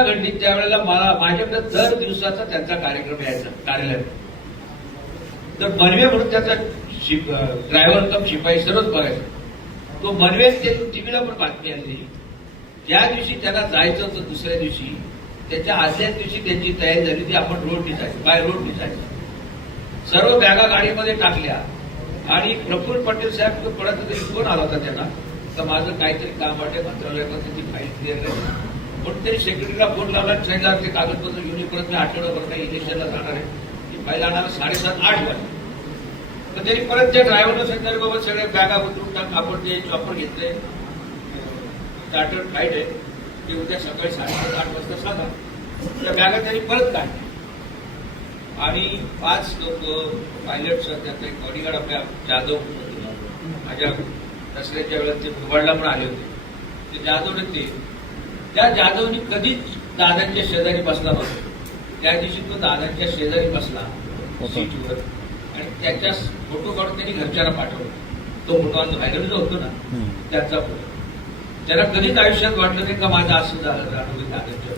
घडली त्यावेळेला मला माझ्याकडे दर दिवसाचा त्यांचा कार्यक्रम यायचा कार्यालयात. तर मनवे म्हणून त्याचा ड्रायव्हर कम शिपाई सर्वच बघायचा. तो मनवे टीव्हीला पण बातमी आली. ज्या दिवशी त्याला जायचं होतं दुसऱ्या दिवशी त्याच्या आदल्याच दिवशी त्यांची तयारी झाली ती आपण रोडनी जायचं, बाय रोडनी जायचं. सर्व बॅगा गाडीमध्ये टाकल्या आणि प्रफुल्ल पटेल साहेब पडत तरी फोन आला होता त्यांना तर माझं काहीतरी काम वाटे मंत्रालयात त्याची फाईल क्लिअर झाली. पण तरी सेक्रेटरीला फोन लावला सांगितलं ते कागदपत्र घेऊन परत मी आठवड्याभर काही इलेक्शनला जाणार आहे ती फाईल आणायला 7:30-8 वाजता. तर त्यांनी परत त्या ड्रायव्हरला सांगितलं बाबा सगळे बॅगा उतरून टाक आपण ते चॉपर घेतलंय चार्टर्ड फ्लाईट आहे ते उद्या सकाळी 7:30-8 वाजता सांगा. त्या बॅगा त्यांनी परत काढल्या आणि 5 लोक पायलट त्याचा एक बॉडीगार्ड आपल्या जाधव माझ्या दसऱ्याच्या वेळेला ते मुरबाडला पण आले होते. ते जाधवने ते त्या जाधवनी कधीच दादांच्या शेजारी बसला नव्हता. त्या दिवशी तो दादांच्या शेजारी बसला सीटवर आणि त्याच्या फोटो काढून त्यांनी घरच्यांना पाठवला. तो फोटो आज व्हायरल जो होतो ना त्याचा फोटो. त्याला कधीच आयुष्यात वाटलं नाही का माझं असं झालं दादांच्या